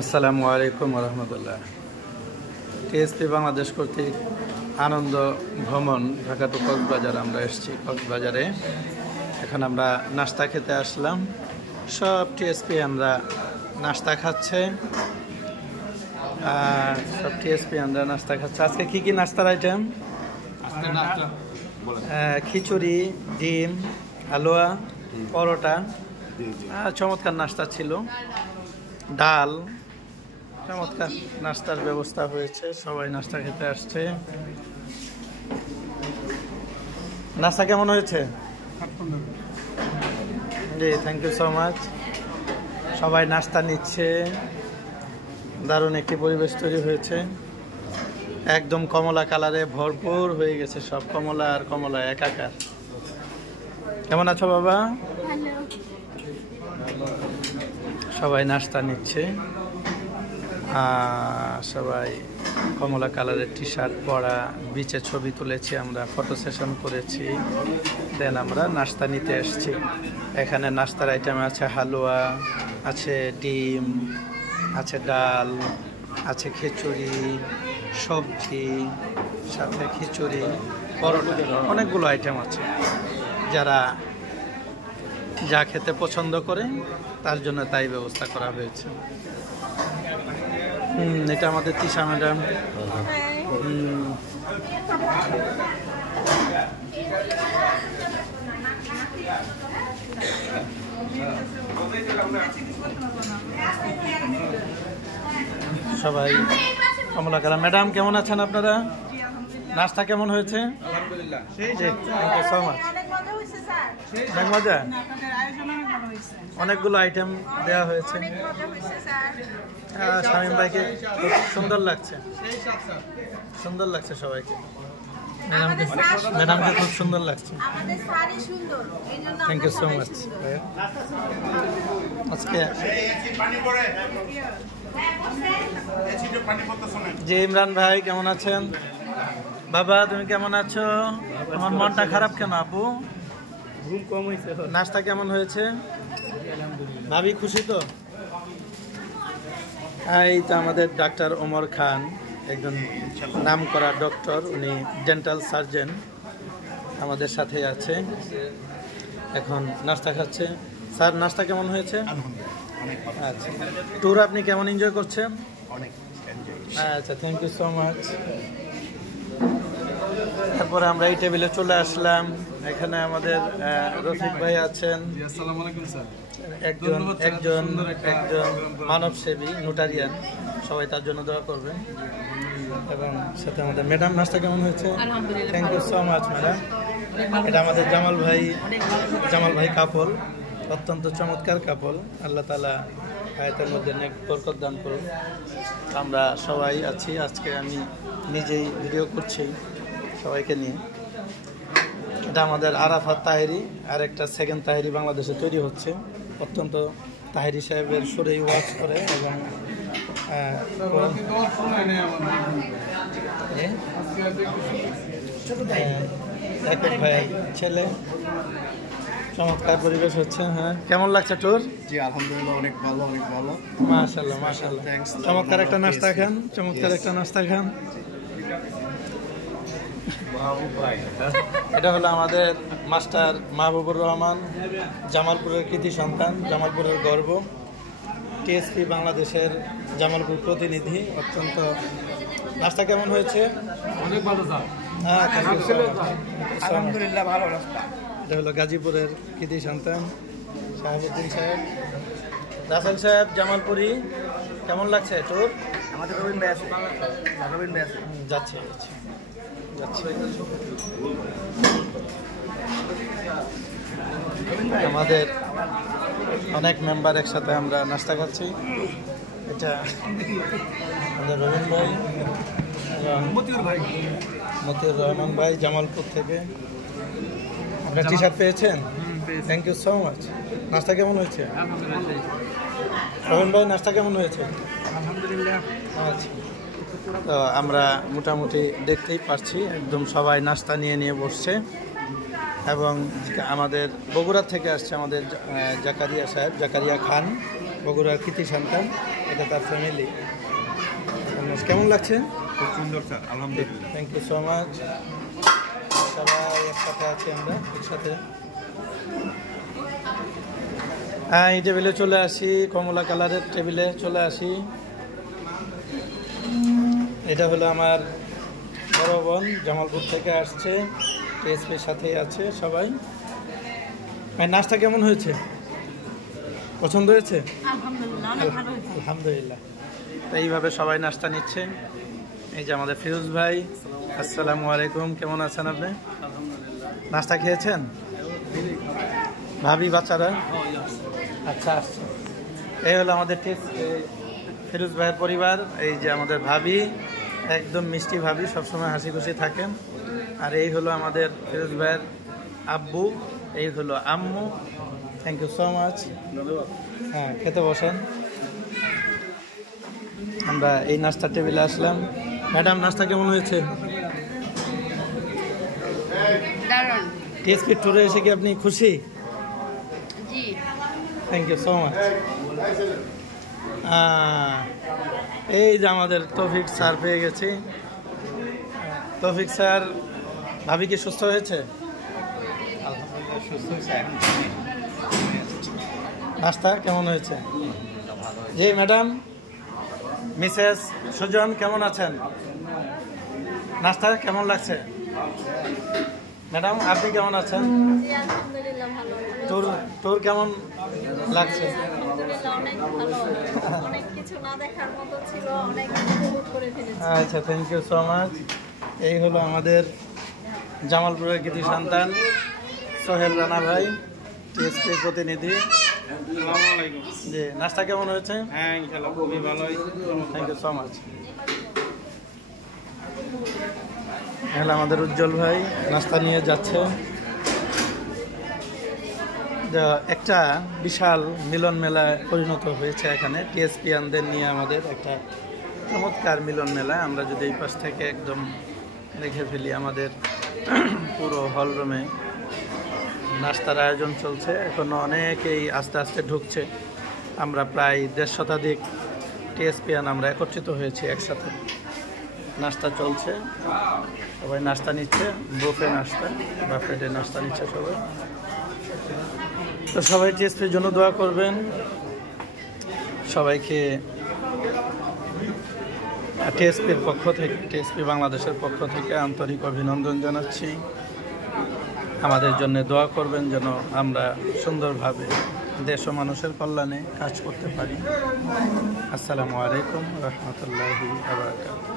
আসসালামু আলাইকুম রহমতুল্লাহ। টিএসপি বাংলাদেশ কর্তৃক আনন্দ ভ্রমণ ঢাকা টু কক্সবাজার আমরা এসেছি। কক্সবাজারে এখন আমরা নাস্তা খেতে আসলাম। সব টিএসপি আমরা নাস্তা খাচ্ছে, সব টিএসপি আমরা নাস্তা খাচ্ছে। আজকে কি কি নাস্তার আইটেম? খিচুড়ি, ডিম, হালুয়া, পরোটা, চমৎকার নাস্তা ছিল। ডাল, চমৎকার নাস্তার ব্যবস্থা হয়েছে। সবাই নাস্তা খেতে আসছে। নাস্তা কেমন হয়েছে? জি, থ্যাংক ইউ সো মাচ। সবাই নাস্তা নিচ্ছে। দারুণ একটি পরিবেশ তৈরি হয়েছে। একদম কমলা কালারে ভরপুর হয়ে গেছে, সব কমলা আর কমলা একাকার। কেমন আছো বাবা? সবাই নাস্তা নিচ্ছে। সবাই কমলা কালারের টি শার্ট পরা, বিচে ছবি তুলেছি আমরা, ফটো সেশন করেছি, দেন আমরা নাস্তা নিতে এসেছি। এখানে নাস্তার আইটেম আছে হালুয়া, আছে ডিম, আছে ডাল, আছে খিচুড়ি, সবজি, সাথে খিচুড়ি, পরোটা, অনেকগুলো আইটেম আছে। যারা যা খেতে পছন্দ করে তার জন্য তাই ব্যবস্থা করা হয়েছে। এটা আমাদের তিশা ম্যাডাম। সবাই কমলা কালার। ম্যাডাম কেমন আছেন আপনারা? নাস্তা কেমন হয়েছে? মজা, অনেকগুলো আইটেম দেওয়া হয়েছে। শামীম ভাইকে খুব সুন্দর লাগছে, সুন্দর লাগছে সবাইকে। ম্যাডামকে খুব সুন্দর লাগছে। Thank you so much. আজকে জি, ইমরান ভাই কেমন আছেন? বাবা তুমি কেমন আছো? আমার মনটা খারাপ কেন আপু? ঘুম কম হয়েছে। নাস্তা কেমন হয়েছে? ভাবি খুশি তো? এই তো আমাদের ডাক্তার ওমর খান, একজন নামকরা ডক্টর, উনি ডেন্টাল সার্জন, আমাদের সাথে আছে। এখন নাস্তা খাচ্ছে। স্যার নাস্তা কেমন হয়েছে? আচ্ছা, ট্যুর আপনি কেমন এনজয় করছেন? আচ্ছা, থ্যাংক ইউ সো মাচ। তারপরে আমরা এই টেবিলে চলে আসলাম। এখানে আমাদের রফিক ভাই আছেন, একজন একজন একজন মানবসেবী, নোটারিয়ান। সবাই তার জন্য দোয়া করবেন। এবং সাথে আমাদের ম্যাডাম। নাস্তা কেমন হয়েছে? Thank you so much madam. এটা আমাদের জামাল ভাই কাপল, অত্যন্ত চমৎকার কাপল। আল্লাহ তাআলা হায়াতের মধ্যে নেক বরকত দান করুন। আমরা সবাই আছি। আজকে আমি নিজেই ভিডিও করছি সবাইকে নিয়ে। এটা আমাদের আরাফাত তাহেরি, আর একটা সেকেন্ড তাহেরি বাংলাদেশে তৈরি হচ্ছে। অত্যন্ত তাহেরি সাহেবের সুরেই ওয়াজ করে এবং একক ভাই ছেলে। চমৎকার পরিবেশ হচ্ছে। হ্যাঁ, কেমন লাগছে ট্যুর? জি আলহামদুলিল্লাহ, অনেক ভালো, অনেক ভালো। মাশাআল্লাহ মাশাআল্লাহ। চমৎকার একটা নাস্তা খান, চমৎকার একটা নাস্তা খান। এটা হলো আমাদের মাস্টার মাহবুবুর রহমান, জামালপুরের কৃতি সন্তান, জামালপুরের গর্ব, টিএসপি বাংলাদেশের জামালপুর প্রতিনিধি। অত্যন্ত নাস্তা কেমন হয়েছে? অনেক ভালো স্যার। হ্যাঁ, আলহামদুলিল্লাহ, ভালো নাস্তা। এটা হলো গাজীপুরের কৃতি সন্তান শাহাবুদ্দিন সাহেব। রাসেল সাহেব জামালপুরি, কেমন লাগছে ট্যুর? আমাদের রবিন ভাই আছে, যাচ্ছে। আমাদের অনেক মেম্বার একসাথে আমরা নাস্তা খাচ্ছি। এটা আমাদের রবিন ভাই, মতিউর রহমান ভাই জামালপুর থেকে। আপনার টি শার্ট পেয়েছেন? Thank you so much. নাস্তা কেমন হয়েছে? রবিন ভাই নাস্তা কেমন হয়েছে? আলহামদুলিল্লাহ। আচ্ছা, তো আমরা মোটামুটি দেখতেই পাচ্ছি একদম সবাই নাস্তা নিয়ে বসছে। এবং আমাদের বগুড়া থেকে আসছে আমাদের জাকারিয়া সাহেব, জাকারিয়া খান, বগুড়ার কৃতি সন্তান, এটা তার ফ্যামিলি। কেমন লাগছে? খুব সুন্দর স্যার, আলহামদুলিল্লাহ। Thank you so much. সবাই একসাথে আছি আমরা একসাথে। হ্যাঁ, এই টেবিলে চলে আসি, কমলা কালারের টেবিলে চলে আসি। এটা হলো আমার বড় বোন, জামালপুর থেকে আসছে, টিএসপির সাথেই আছে সবাই। নাস্তা কেমন হয়েছে? পছন্দ হয়েছে? আলহামদুলিল্লাহ। তো এইভাবে সবাই নাস্তা নিচ্ছে। এই যে আমাদের ফিরোজ ভাই, আসসালামু আলাইকুম, কেমন আছেন আপনি? নাস্তা খেয়েছেন? ভাবি বাচ্চারা? আচ্ছা আসছে। এই হলো আমাদের ফিরোজ ভাইয়ের পরিবার। এই যে আমাদের ভাবি, একদম মিষ্টি ভাবি, সবসময় হাসি খুশি থাকেন। আর এই হলো আমাদের ফিরোজ ভাইয়ের আব্বু, এই হলো আম্মু। Thank you so much. হ্যাঁ, খেতে বসেন। আমরা এই নাস্তার টেবিলে আসলাম। ম্যাডাম, নাস্তা কেমন হয়েছে? টিএসপি ট্যুরে এসে কি আপনি খুশি? জি। Thank you so much. এই যে আমাদের তৌফিক স্যার পেয়ে গেছি। তৌফিক স্যার, ভাবি কি সুস্থ হয়েছে? আলহামদুলিল্লাহ সুস্থ হয়েছে। নাস্তা কেমন হয়েছে? জি ম্যাডাম, মিসেস সুজন কেমন আছেন? নাস্তা কেমন লাগছে? ম্যাডাম, আপনি কেমন আছেন? ট্যুর কেমন লাগছে? আচ্ছা, থ্যাংক ইউ সো মাচ। এই হলো আমাদের জামালপুরের কৃতি সন্তান সোহেল রানা ভাই, টিএসপির প্রতিনিধি। জি, নাস্তা কেমন হয়েছে? হ্যাঁ, ইনশাআল্লাহ খুবই ভালোই। Thank you so much. Hello, আমাদের উজ্জ্বল ভাই নাস্তা নিয়ে যাচ্ছে। একটা বিশাল মিলন মেলায় পরিণত হয়েছে এখানে, টিএসপিয়ানদের নিয়ে আমাদের একটা চমৎকার মিলন মেলা। আমরা যদি এই পাশ থেকে একদম দেখে ফেলি, আমাদের পুরো হলরুমে নাস্তার আয়োজন চলছে। এখনও অনেকেই আস্তে আস্তে ঢুকছে। আমরা প্রায় 1.5 শতাধিক টিএসপিয়ান আমরা একত্রিত হয়েছি একসাথে। নাস্তা চলছে, সবাই নাস্তা নিচ্ছে, বুফে নাস্তা, বাফেটে নাস্তা নিচ্ছে সবাই। তো সবাই টিএসপির জন্য দোয়া করবেন। সবাইকে টিএসপির পক্ষ থেকে, টিএসপি বাংলাদেশের পক্ষ থেকে আন্তরিক অভিনন্দন জানাচ্ছি। আমাদের জন্য দোয়া করবেন যেন আমরা সুন্দরভাবে দেশ ও মানুষের কল্যাণে কাজ করতে পারি। আসসালামু আলাইকুম রহমতুল্লাহি ওয়া বারাকাতুহু।